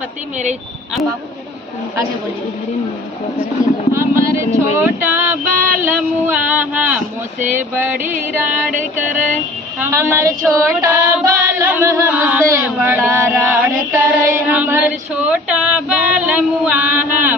पति मेरे आगे बोलिए। हमर छोटा बालमुआ मुझसे बड़ी राड़ कर। हमर छोटा बालम हमसे बड़ा राड़ करे। हमर छोटा बालमुआ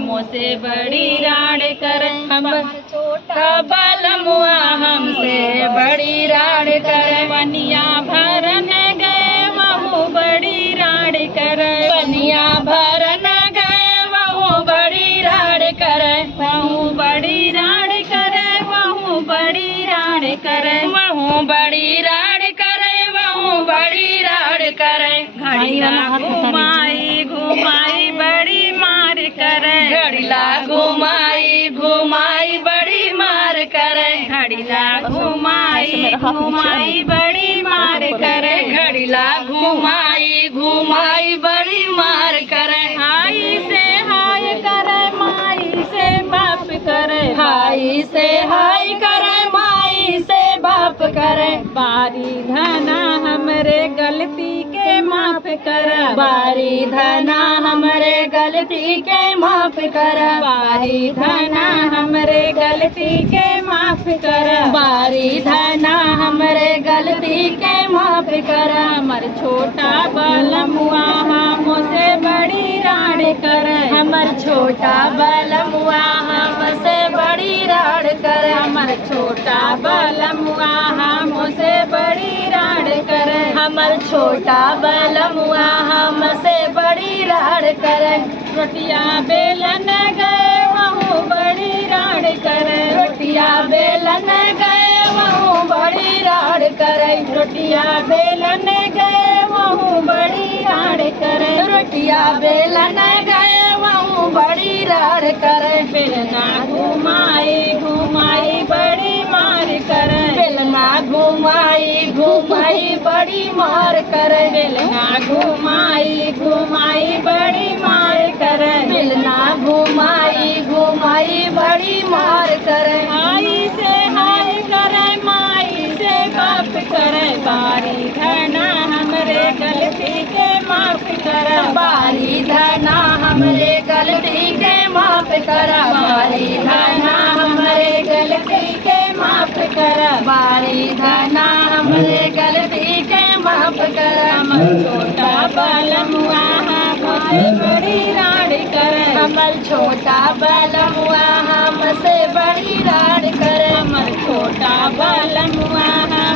मुझसे बड़ी राड़ कर। हमर छोटा बालमुआ हमसे बड़ी राड़ करे। पनिया भरन गए वहू बड़ी राड़ कर। पनिया भरन गए वहू बड़ी राड़ करे। वहू बड़ी राड़ करे। वहू बड़ी राड़ करे। वहू बड़ी राड़ करे। वहू बड़ी राड़ करे। घड़ीला घुमाई घुमाई बड़ी मार करे। घड़ीला घुमाई घुमाई बड़ी मार करे। घड़ीला घुमाई घुमाई बड़ी मार करे। घड़ीला घुमाई घुमाई बड़ी मार करे। हाई से हाय करे माई से बाप करे। हाई से हाय करे माई से बाप करे। बारी धना हमरे गलती के माफ कर। बारी धना हमरे गलती के माफ कर। बारी धना हमरे गलती के माफ कर। बारी धना हमरे गलती के माफ कर। हमर छोटा बालमुआ मुझसे बड़ी राड़ कर। हमर छोटा बालमुआ हमसे बड़ी राड़ कर। हमर छोटा बालमुआ मुझसे बड़ी राड़ कर। हमर छोटा बालमुआ हमसे बड़ी राड़ कर। रोटिया बेलन गए वहू बड़ी राड़ कर। रोटिया बेलन गए वहू बड़ी राड़ करे। रोटिया बेलन गए वहू बड़ी राड़ कर। रोटिया बेलन गए वहू बड़ी राड़ करे। बेलना घुमाई घुमाई बड़ी मार कर। बेलना घुमाई घुमाई बड़ी मार करे। बेलना घुमाई घुमाई बड़ी मार कर। बेलना घुमाई घुमाई बड़ी मार करे। हाई से हाय करे माई से बाप करे। बारी धना हमरे गलती के माफ कर। बारी धना हमरे गलती के माफ कर। बारी धना हमरे गलती के माफ कर। बारी धना हमरे गलती के माफ कर। हमर छोटा बालमुआ मुझसे बड़ी राड़ कर। हमर छोटा बालमुआ हमसे बड़ी राड़ करे। हमर छोटा बालमुआ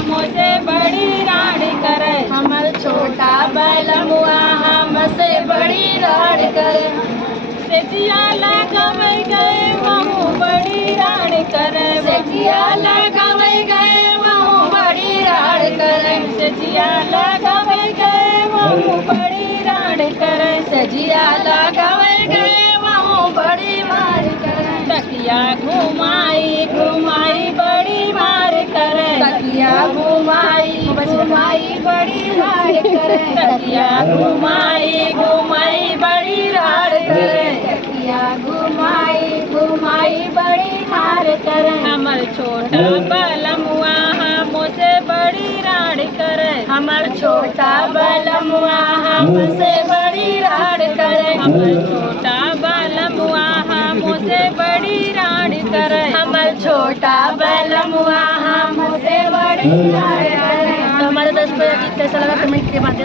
मुझसे बड़ी राड़ कर। हमर छोटा बालमुआ हमसे बड़ी राड़ करे। सेजिया लगावे गए वहू बड़ी राड़ कर। सेजिया लगावे गए वहू बड़ी राड़ करे। सेजिया लगावे गए वहू बड़ी राड़ कर। सजिया लगावे गए वहू बड़ी मार करे। तकिया घुमाई घुमाई बड़ी मार कर। तकिया घुमाई घुमाई बड़ी राड़ करे। तकिया घुमाई घुमाई बड़ी राड़ कर। तकिया घुमाई घुमाई बड़ी मार करे। हमर छोटा बालमुआ मुझसे बड़ी राड़ कर। हमर छोटा बालमुआ हमसे बड़ी राड़ करे। हमर छोटा बालमुआ मुझसे बड़ी राड़ कर। हमर छोटा बालमुआ हमसे बड़ी राड़ करे। तो हमारे 10 कैसा लगा कमेंट के माध्यम